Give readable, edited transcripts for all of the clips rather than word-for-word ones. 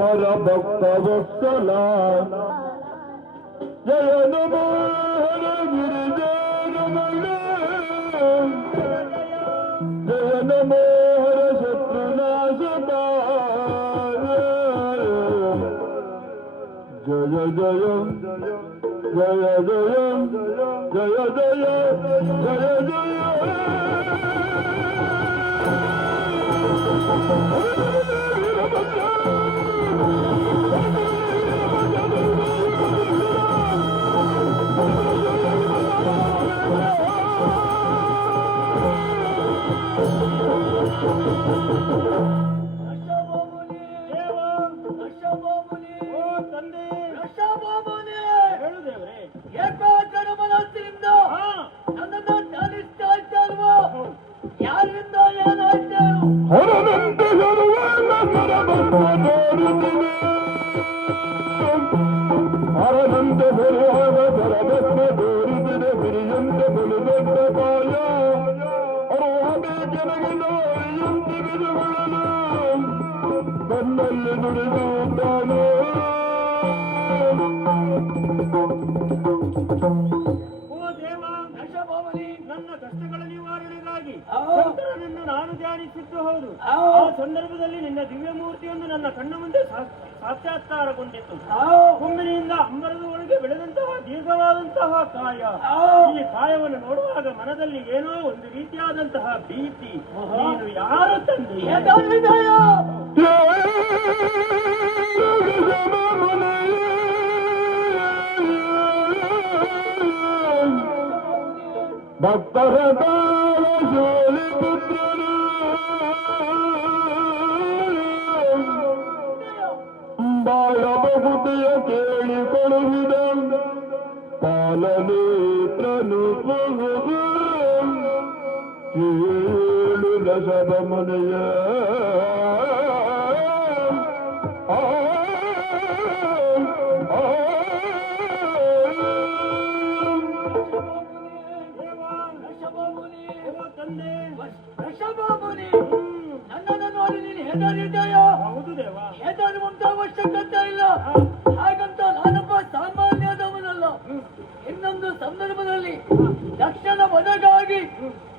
ಹರ ಭಕ್ತ ವತ್ಸಲ ಜಯ ನಮೋ ಹರ ಗಿರಿಜಾರಮಣ ಜಯ ನಮೋ ಹರ ಶತ್ರುನಾಶಕ ಜಯ ಜಯ ಜಯ ಜಯ ಜಯ ಜಯ ಜಯ ನನ್ನ ಕಷ್ಟಗಳ ನಿವಾರಣೆಗಾಗಿ ಶಂಕರನನ್ನು ನಾನು ಧ್ಯಾನಿಸಿದ್ದು ಹೌದು. ಆ ಸಂದರ್ಭದಲ್ಲಿ ನಿನ್ನ ದಿವ್ಯ ಮೂರ್ತಿಯೊಂದು ನನ್ನ ಕಣ್ಣ ಮುಂದೆ ಸಾಕ್ಷಾತ್ಕಾರಗೊಂಡಿತ್ತು. ಕುಂಬಿನಿಯಿಂದ ಅಂಬರದ ಒಳಗೆ ಬೆಳೆದಂತಹ ದೀರ್ಘವಾದಂತಹ ಕಾಯ. ಈ ಕಾಯವನ್ನು ನೋಡುವಾಗ ಮನದಲ್ಲಿ ಏನೋ ಒಂದು ರೀತಿಯಾದಂತಹ ಭೀತಿ. ನೀನು ಯಾರು ತಂದೆ? ಭಕ್ತರ ಶೋಲಿ ಪುತ್ರರು ಬಾಳಬಹುದೆಯ ಕೇಳಿಕೊಳ್ಳುವಿದ ಪಾಲನೇತ್ರನು ಕೇಳು ದಶದ ಮನೆಯ ನನ್ನನ್ನು ನೋಡಿ ನೀನು ಹೆದರಿದೆಯೋ? ಹೌದು ದೇವ. ಹೆದರುವಂತ ಅವಶ್ಯಕತೆ ಇಲ್ಲ. ಹಾಗಂತ ನಾನೊಬ್ಬ ಸಾಮಾನ್ಯದವನಲ್ಲ. ಇನ್ನೊಂದು ಸಂದರ್ಭದಲ್ಲಿ ದಕ್ಷಿಣ ವಧಗಾಗಿ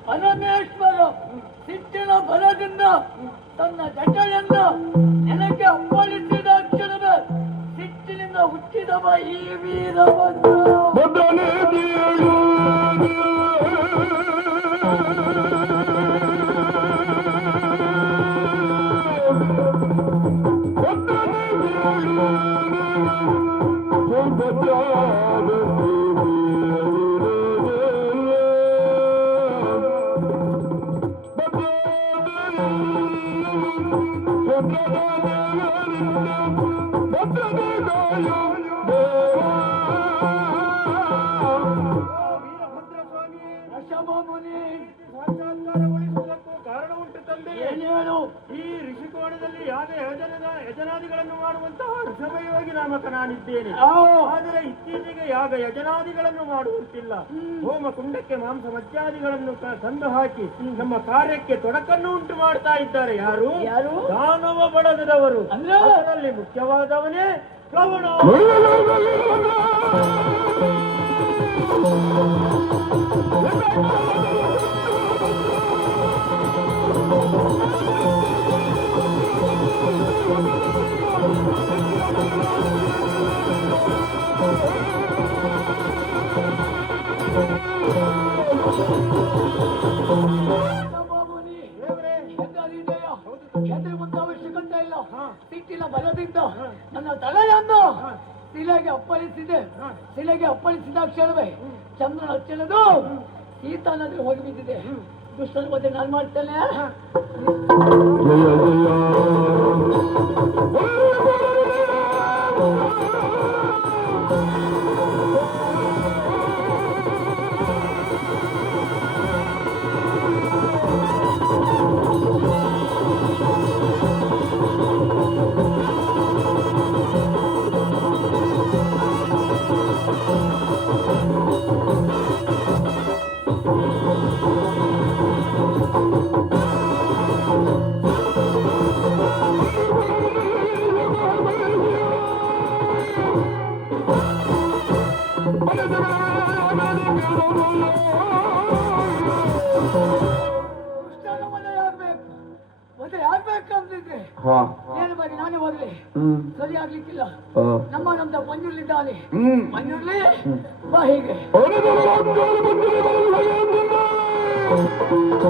ಪರಮೇಶ್ವರ ಸಿಟ್ಟಿನ ಬಲದಿಂದ ತನ್ನ ಜಟೆಯನ್ನು ನೆಲಕ್ಕೆ ಅಪ್ಪಳಿಸಿದ ಕ್ಷಣವೇ ಸಿಟ್ಟಿನಿಂದ ಹುಟ್ಟಿದವ ಈ ವೀರಭದ್ರ. ಸಾಕ್ಷಾತ್ಕಾರಗೊಳಿಸುವುದಕ್ಕೂ ಕಾರಣ ಉಂಟು ತಂದೆ. ಈ ಋಷಿಕೋಣದಲ್ಲಿ ಯಾಗ ಯಜನಾದಿಗಳನ್ನು ಮಾಡುವಂತಹ ಋಷಭಯೋಗಿ ನಾಮಕ ನಾನಿದ್ದೇನೆ. ಆದರೆ ಇತ್ತೀಚೆಗೆ ಯಾಗ ಯಜನಾದಿಗಳನ್ನು ಮಾಡುವಂತಿಲ್ಲ. ಹೋಮ ಕುಂಡಕ್ಕೆ ಮಾಂಸ ಮತ್ಯಾದಿಗಳನ್ನು ತಂದು ಹಾಕಿ ನಮ್ಮ ಕಾರ್ಯಕ್ಕೆ ತೊಡಕನ್ನು ಉಂಟು ಮಾಡ್ತಾ ಇದ್ದಾರೆ. ಯಾರು? ದಾನವ ಬಳಗದವರು. ಅದರಲ್ಲಿ ಮುಖ್ಯವಾದವನೇ ಶ್ರವಣ. ಹೆದರುವಂತ ಅವಶ್ಯಕತೆ ಇಲ್ಲ. ಸಿಟ್ಟಿನ ಬಲದಿಂದ ನನ್ನ ತಲೆಯನ್ನು ಶಿಲೆಗೆ ಅಪ್ಪಳಿಸಿದೆ. ಶಿಲೆಗೆ ಅಪ್ಪಳಿಸಿದ ಕ್ಷಣವೇ ಚಂದ್ರನ ಹಚ್ಚಲದು ಸೀತಾ ನದಿ ಹೋಗಿ ಬಿದ್ದಿದೆ. ದುಷ್ಟರ ಬಗ್ಗೆ ನಾನು ಮಾಡ್ತೇನೆ. ಕೃಷ್ಣನ ಮದುವೆ ಆಗ್ಬೇಕು ಅಂತಿದ್ರೆ ಹಾ ಏನು ಬರೀ ನಾನೇ ಹೋಗ್ಲಿ ಸರಿ ಆಗ್ಲಿಕ್ಕಿಲ್ಲ ಹಾ ನಮ್ಮನಂತ ಮಂಜುರ್ಲಿದ್ದಾನೆ ಹ್ಮ್ ಮಂಜುರ್ಲಿ ಬಾ ಹೀಗೆ ಅವನು